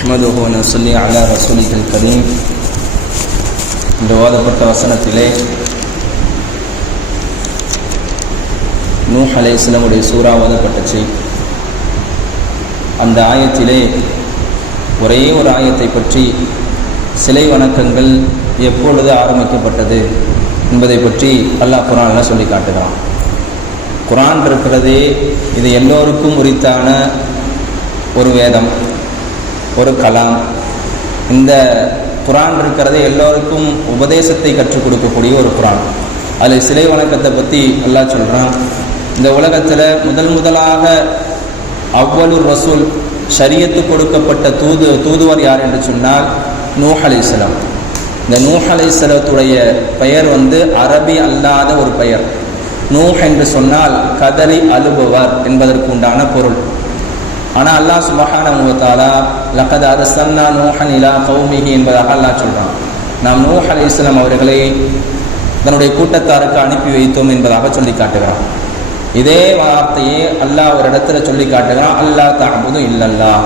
نحمده ونصلي على رسوله الكريم. இந்த ஓதப்பட்ட வசனத்திலே நூஹ் அலைஹிஸ்ஸலாமுடைய சூரா ஓதப்பட்டுச்சு. அந்த ஆயத்திலே ஒரே ஒரு ஆயத்தை பற்றி சிலை வணக்கங்கள் எப்பொழுது ஆரம்பிக்கப்பட்டது என்பதை பற்றி அல்லாஹ் குர்ஆனில் சொல்லி காட்டுகிறான். குர்ஆன் இருக்கிறதே இது எல்லோருக்கும் உரித்தான ஒரு வேதம், ஒரு கலாம். இந்த குர்ஆன் இருக்கிறதே எல்லோருக்கும் உபதேசத்தை கற்றுக் கொடுக்கக்கூடிய ஒரு குர்ஆன். அதில் சிலை வணக்கத்தை பற்றி அல்லாஹ் சொல்கிறான். இந்த உலகத்தில் முதலாக அவ்வலுர் ரசூல் ஷரியத்து கொடுக்கப்பட்ட தூதுவர் யார் என்று சொன்னால் நூஹ் அலைஹிஸ்ஸலாம். இந்த நூஹ் அலைஹிஸ்ஸலாத்துடைய பெயர் அரபி அல்லாத ஒரு பெயர். நூஹ் என்று சொன்னால் கதறி அழுபவர் என்பதற்கு உண்டான பொருள். ஆனால் அல்லாஹ் சுப்ஹானஹு வ தஆலா லகத் அர்ஸல்னா நூஹன் இலா கௌமிஹி என்பதாக அல்லாஹ் சொல்கிறான். நாம் நூஹ் அலைஹிஸ்ஸலாம் அவர்களை தன்னுடைய கூட்டத்தாருக்கு அனுப்பி வைத்தோம் என்பதாக சொல்லி காட்டுகிறான். இதே வார்த்தையே அல்லாஹ் ஒரு இடத்துல சொல்லி காட்டுகிறான், அல்லாஹ் தஅபுது இல்லல்லாஹ்.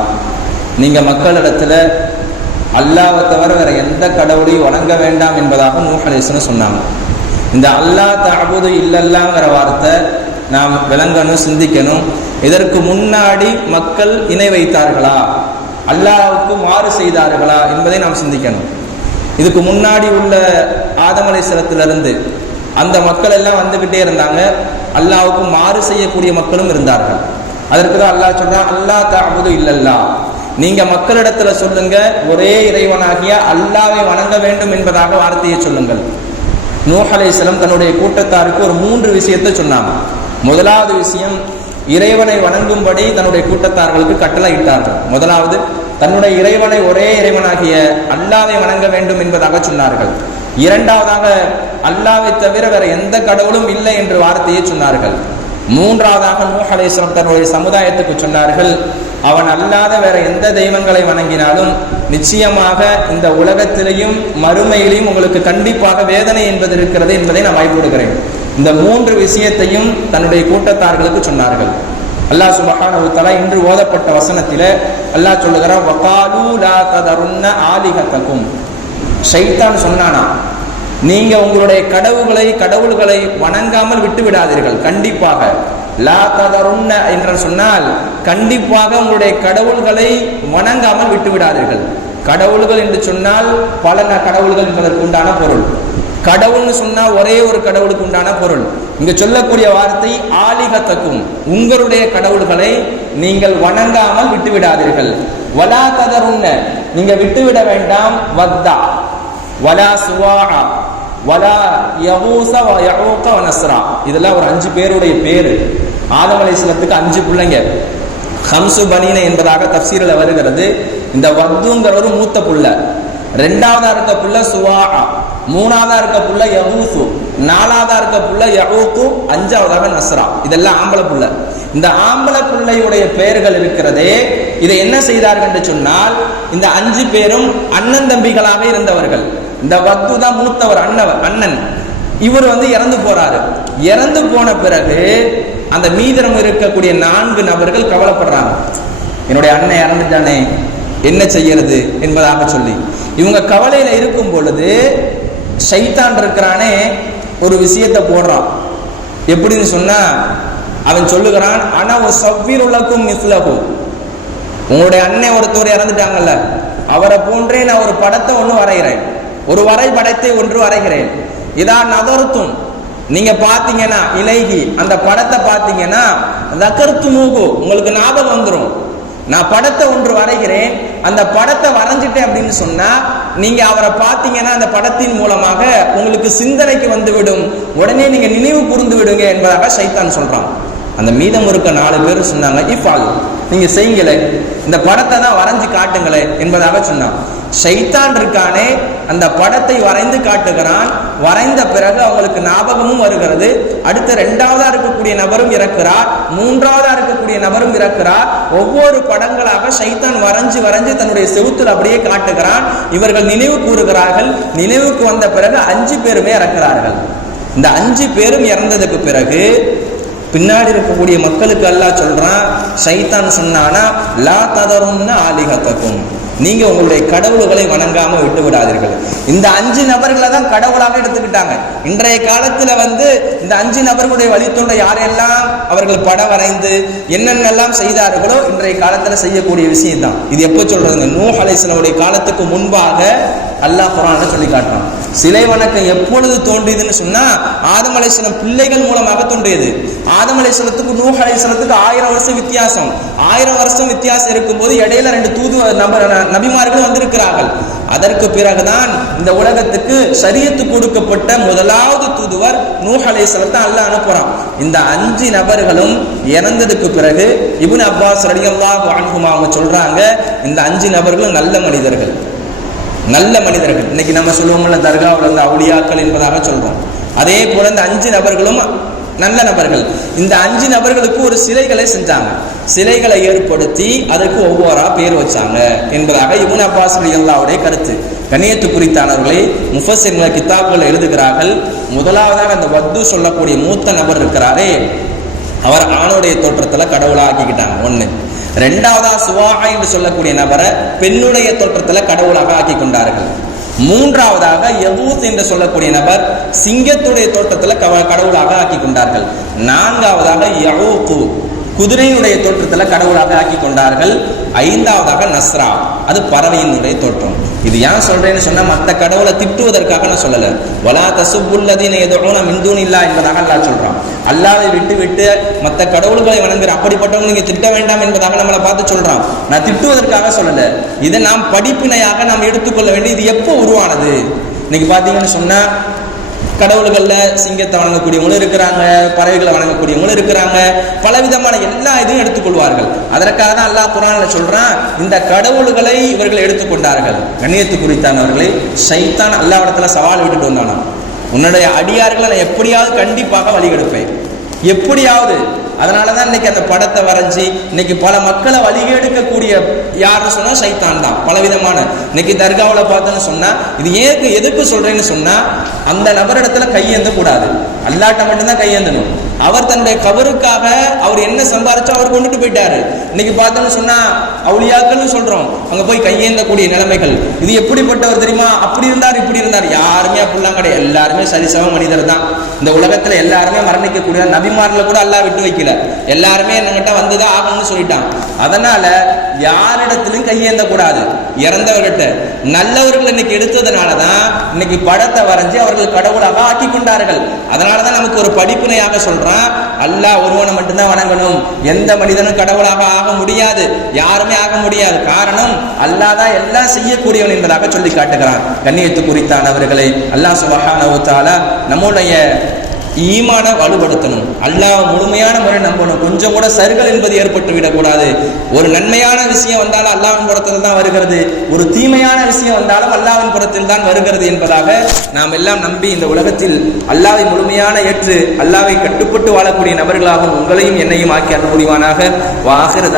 நீங்கள் மக்களிடத்தில் அல்லாஹ்வை தவிர வேற எந்த கடவுளையும் வணங்க வேண்டாம் என்பதாக நூஹ் அலைஹிஸ்ஸலாம் சொன்னாங்க. இந்த அல்லாஹ் தஅபுது இல்லல்லாஹ்ங்கிற வார்த்தை நாம் விளங்கணும், சிந்திக்கணும். இதற்கு முன்னாடி மக்கள் இணை வைத்தார்களா, அல்லாஹ்வுக்கு மாறு செய்தார்களா என்பதை நாம் சிந்திக்கணும். இதுக்கு முன்னாடி உள்ள ஆதம் அலைஹிஸ்ஸலாத்திலிருந்து அந்த மக்கள் எல்லாம் வந்துகிட்டே இருந்தாங்க. அல்லாஹ்வுக்கு மாறு செய்யக்கூடிய மக்களும் இருந்தார்கள். அதற்கு தான் அல்லாஹ் சொல்றான், அல்லாஹ் தஅபுது இல்லல்லாஹ். நீங்க மக்களிடத்துல சொல்லுங்க, ஒரே இறைவனாகிய அல்லாஹ்வை வணங்க வேண்டும் என்பதாக வார்த்தையை சொல்லுங்கள். நூஹ் அலைஹிஸ்ஸலாம் தன்னுடைய கூட்டத்தாருக்கு ஒரு 3 விஷயத்தை சொன்னாங்க. முதலாவது விஷயம், இறைவனை வணங்கும்படி தன்னுடைய கூட்டத்தார்களுக்கு கட்டளையிட்டார்கள். முதலாவது, தன்னுடைய இறைவனை ஒரே இறைவனாகிய அல்லாஹ்வை வணங்க வேண்டும் என்பதாக சொன்னார்கள். இரண்டாவதாக, அல்லாஹ்வை தவிர வேற எந்த கடவுளும் இல்லை என்ற வார்த்தையை சொன்னார்கள். மூன்றாவதாக, நூஹ் அலைஹிஸ்ஸலாம் தன்னுடைய சமுதாயத்துக்கு சொன்னார்கள், அவன் அல்லாத வேற எந்த தெய்வங்களை வணங்கினாலும் நிச்சயமாக இந்த உலகத்திலேயும் மறுமையிலையும் உங்களுக்கு கண்டிப்பாக வேதனை என்பது இருக்கிறது என்பதை நான் வாய்ப்புடுகிறேன். இந்த 3 விஷயத்தையும் தன்னுடைய கூட்டத்தார்களுக்கு சொன்னார்கள். அல்லாஹ் சுப்ஹானஹு வ தஆலா இன்று ஓதப்பட்ட வசனத்திலே அல்லாஹ் சொல்லுகிறான், வகாலு லா ததருன்ன ஆலிஹதகும். ஷைத்தான் சொன்னானா, நீங்க உங்களுடைய கடவுள்களை வணங்காமல் விட்டு விடாதீர்கள். கண்டிப்பாக லா ததருன்ன என்று சொன்னால் கண்டிப்பாக உங்களுடைய கடவுள்களை வணங்காமல் விட்டு விடாதீர்கள். கடவுள்கள் என்று சொன்னால் பல கடவுள்கள் என்பதற்கு உண்டான பொருள். கடவுள்னு சொன்னா ஒரே ஒரு கடவுளுக்கு உண்டான பொருள். இங்க சொல்லக்கூடிய வார்த்தை ஆலிஹதக்கும், உங்களுடைய கடவுள்களை நீங்கள் வணங்காமல் விட்டு விடாதீர்கள். வலா ததருன்ன, நீங்க விட்டுவிட வேண்டாம். வத்தா வலா சுவாஆ வலா யகூஸ வ யஊக வ நஸ்ரா. இதெல்லாம் ஒரு 5 பேருடைய பேரு. ஆதம் அலைஹிஸ்ஸலாத்துக்கு 5 பிள்ளைங்க. ஹம்சு பனீன என்பதாக தஃப்சீரில் வருகிறது. இந்த வத்துங்கிற ஒரு மூத்த புள்ள, 2ஆவதா இருக்க புள்ள சுவாஆ, 3ஆவதா இருக்க புள்ள யகூசு, 4ஆவதா இருக்க புள்ள யஊகு, 5ஆவதாக நஸ்ரா. இதெல்லாம் ஆம்பளை புள்ள. இந்த ஆம்பளை பிள்ளையுடைய பெயர்கள் இருக்கிறதே, இதை என்ன செய்தார்கள் என்று சொன்னால், இந்த 5 பேரும் அண்ணன் தம்பிகளாக இருந்தவர்கள். இந்த வத்து தான் மூத்தவர், அண்ணன். இவர் இறந்து போறாரு. இறந்து போன பிறகு அந்த மீதம் இருக்கக்கூடிய 4 நபர்கள் கவலைப்படுறாங்க, என்னுடைய அண்ணன் இறந்துட்டானே, என்ன செய்யறது என்பதாக சொல்லி. இவங்க கவலையில இருக்கும் பொழுது ஷைத்தான் இருக்கிறானே ஒரு விஷயத்தை போடுறான். எப்படின்னு சொன்னா, அவன் சொல்லுகிறான், ஆனா ஒரு சவ்விருலக்கும் மிஸ்லஹு, உங்களுடைய அண்ணன் ஒருத்தர் இறந்துட்டாங்கல்ல, அவரை போன்றே நான் ஒரு படத்தை ஒன்று வரைகிறேன், ஒரு வரைபடத்தை ஒன்று வரைகிறேன். இதா நதர்த்தும், நீங்க பாத்தீங்கன்னா இலைகி அந்த படத்தை பாத்தீங்கன்னா தகர்த்துமூகு, உங்களுக்கு ஞாபகம் வந்துடும். நான் படத்தை ஒன்று வரைகிறேன், அந்த படத்தை வரைஞ்சிட்டேன் அப்படின்னு சொன்னா நீங்க அவரை பார்த்தீங்கன்னா அந்த படத்தின் மூலமாக உங்களுக்கு சிந்தனைக்கு வந்துவிடும், உடனே நீங்க நினைவு கூர்ந்து விடுங்க என்பதாக ஷைத்தான் சொல்றான். அந்த மீதம் இருக்க 4 பேர் சொன்னாங்க, இஃபால், நீங்க செய்யுங்களே, இந்த படத்தை தான் வரைஞ்சு காட்டுங்களே என்பதாக சொன்னான். ஷைத்தான் இருக்கானே அந்த படத்தை வரைந்து காட்டுகிறான். வரைந்த பிறகு அவங்களுக்கு ஞாபகமும் வருகிறது. அடுத்த 2ஆவதா இருக்கக்கூடிய நபரும் இறக்கிறார், 3ஆவதா இருக்கக்கூடிய நபரும் இறக்கிறார். ஒவ்வொரு படங்களாக ஷைத்தான் வரைஞ்சு தன்னுடைய செவுத்தில் அப்படியே காட்டுகிறான். இவர்கள் நினைவு கூறுகிறார்கள். நினைவுக்கு வந்த பிறகு 5 பேருமே இறக்கிறார்கள். இந்த 5 பேரும் இறந்ததுக்கு பிறகு பின்னாடி இருக்கக்கூடிய மக்களுக்கு அல்லாஹ் சொல்றான், ஷைத்தான் சொன்னானா லா ததருன்ன ஆலிஹத்தக்கும், நீங்க உங்களுடைய கடவுள்களை வணங்காம விட்டு விடாதீர்கள். இந்த 5 நபர்களை தான் கடவுளாக எடுத்துக்கிட்டாங்க. இன்றைய காலத்துல இந்த 5 நபர்களுடைய வழித்தோன்ற யாரெல்லாம் அவர்கள் படம் வரைந்து என்னென்னலாம் செய்தார்களோ இன்றைய காலத்துல செய்யக்கூடிய விஷயம் தான் இது. எப்ப சொல்றதுங்க, நூஹ் அலைஹிஸ்ஸலாமுடைய காலத்துக்கு முன்பாக அல்லாஹ் குர்ஆன்ல சொல்லி காட்டுறான். சிலை வணக்கம் எப்பொழுது தோன்றியதுன்னு சொன்னா ஆதம் அலைஹிஸ்ஸலாம் பிள்ளைகள் மூலமாக தோன்றியது. ஆதம் அலைஹிஸ்ஸலாத்துக்கு நூஹ் அலைஹிஸ்ஸலாத்துக்கு 1000 வருஷம் வித்தியாசம். 1000 வருஷம் வித்தியாசம் இருக்கும்போது இடையில 2 நபிமார்கள் வந்திருக்கிறார்கள். அதற்கு பிறகுதான் இந்த உலகத்துக்கு ஷரியத்து கொடுக்கப்பட்ட முதலாவது தூதுவர் நூஹ் அலைஹிஸ்ஸலாத்தை அல்லாஹ் அனுப்புறான். இந்த 5 நபர்களும் இறந்ததுக்கு பிறகு இப்னு அப்பாஸ் ரலியல்லாஹு அன்ஹுமா அவங்க சொல்றாங்க, இந்த 5 நபர்களும் நல்ல மனிதர்கள். இன்னைக்கு நம்ம சொல்லுவோம்ல, தர்காவில் இருந்த அவுலியாக்கள் என்பதாக சொல்றோம். அதே போல இந்த 5 நபர்களும் நல்ல நபர்கள். இந்த 5 நபர்களுக்கு ஒரு சிலைகளை செஞ்சாங்க. சிலைகளை ஏற்படுத்தி அதற்கு ஒவ்வொரு பேர் வச்சாங்க என்பதாக இப்னு அப்பாஸ் ரலியல்லாஹுடைய கருத்து. கண்ணியத்து குறித்தானவர்களை முஃபஸ்ஸிர்கள் கிதாபுகள் எழுதுகிறார்கள். முதலாவதாக அந்த வத்து சொல்லக்கூடிய மூத்த நபர் இருக்கிறாரே, அவர் ஆணுடைய தோற்றத்துல கடவுளா ஆக்கிக்கிட்டாங்க. 1. ரெண்டாவதா சுவாஹா என்று சொல்லக்கூடிய நபரை பெண்ணுடைய தோற்றத்துல கடவுளாக ஆக்கி கொண்டார்கள். 3ஆவதாக யகூத் என்று சொல்லக்கூடிய நபர் சிங்கத்துடைய தோற்றத்துல கடவுளாக ஆக்கி கொண்டார்கள். 4ஆவதாக யகூக்கு குதிரையினுடைய தோற்றத்துல கடவுளாக ஆக்கி கொண்டார்கள். 5ஆவதாக நஸ்ரா, அது பறவையினுடைய தோற்றம். இது ஏன் சொல்றேன்னு சொன்னா மற்ற கடவுளை திட்டுவதற்காக நான் சொல்லல. வலா தசுப்புல்லதீன யதுஊன மின் தூனில்லாஹ் என்பதாக அல்லாஹ் சொல்றான். அல்லாஹ்வை விட்டு மற்ற கடவுள்களை வணங்குற அப்படிப்பட்டவங்க நீங்க திட்ட வேண்டாம் என்பதாக நம்மளை பார்த்து சொல்றான். நான் திட்டுவதற்காக சொல்லல, இதை நாம் படிப்பினையாக நாம் எடுத்துக்கொள்ள வேண்டிய. இது எப்போ உருவானது? இன்னைக்கு பாத்தீங்கன்னு சொன்னா கடவுள்கள்ல சிங்கத்தை வணங்கக்கூடியவங்களும் இருக்கிறாங்க, பறவைகளை வணங்கக்கூடியவங்களும் இருக்கிறாங்க, பலவிதமான எல்லா இதையும் எடுத்துக்கொள்வார்கள். அதற்காக தான் அல்லாஹ் குர்ஆன்ல சொல்றான், இந்த கடவுள்களை இவர்கள் எடுத்துக்கொண்டார்கள். கண்ணியத்து குறித்தானவர்களை ஷைத்தான் அல்லாஹ்விடத்துல சவால் விட்டுட்டு வந்தானா, உன்னுடைய அடியார்களை நான் எப்படியாவது கண்டிப்பாக வழிகெடுப்பேன், எப்படியாவது. அதனாலதான் இன்னைக்கு அந்த படத்தை வரைஞ்சி இன்னைக்கு பல மக்களை வழிகெடுக்கக்கூடிய யாருன்னு சொன்னா ஷைத்தான் தான். பலவிதமான இன்னைக்கு தர்காவில் பார்த்தோன்னு சொன்னா இது எதுக்கு சொல்றேன்னு சொன்னா, அந்த நபரிடத்துல கையேந்த கூடாது, அல்லாட்ட மட்டும்தான் கையேந்தணும். அவர் தன்னுடைய கபருக்காக அவர் என்ன சம்பாரிச்சோ அவர் கொண்டுட்டு போயிட்டாரு. இன்னைக்கு பார்த்தோன்னு சொன்னா அவுலியாக்கள்னு சொல்றோம், அங்க போய் கையேந்தக்கூடிய நிலைமைகள். இது எப்படிப்பட்டவர் தெரியுமா? அப்படி இருந்தார் இப்படி இருந்தார், யாருமே அப்படிலாம் கிடையாது. எல்லாருமே சரிசம மனிதர் தான். இந்த உலகத்துல எல்லாருமே மரணிக்கக்கூடிய நபிமார்களை கூட அல்லாஹ் விட்டு வைக்கல. எல்லாருமே என்னகிட்ட வந்துதான் ஆகணும்னு சொல்லிட்டான். அதனால யாரிடத்திலும் கையேந்த கூடாது. இறந்தவர்கிட்ட நல்லவர்கள் இன்னைக்கு எடுத்ததுனாலதான் இன்னைக்கு படத்தை வரைஞ்சி அவர்கள் கடவுளாக ஆக்கி கொண்டார்கள். அதனாலதான் நமக்கு ஒரு படிப்பினையாக சொல்றான், அல்லாஹ் ஒருவனை மட்டும்தான் வணங்கணும், எந்த மனிதனும் கடவுளாக ஆக முடியாது, யாருமே ஆக முடியாது. காரணம் அல்லாஹ் தான் எல்லாம் செய்யக்கூடியவன் என்பதாக சொல்லி காட்டுகிறான். கண்ணியத்து குறித்தானவர்களை அல்லாஹ் சுப்ஹானஹு வ தஆலா நம்முடைய ஈமான வலுப்படுத்தணும். அல்லாஹ் முழுமையான முறை நம்பணும். கொஞ்சம் கூட சருகல் என்பது ஏற்பட்டு விடக்கூடாது. ஒரு நன்மையான விஷயம் வந்தாலும் அல்லாஹ்வின் புறத்தில் தான் வருகிறது, ஒரு தீமையான விஷயம் வந்தாலும் அல்லாஹ்வின் புறத்தில் தான் வருகிறது என்பதாக நாம் எல்லாம் நம்பி இந்த உலகத்தில் அல்லாஹ்வை முழுமையான ஏற்று அல்லாஹ்வை கட்டுப்பட்டு வாழக்கூடிய நபர்களாகவும் உங்களையும் என்னையும் ஆக்கி அருள் புரிவானாக. வாஹிர்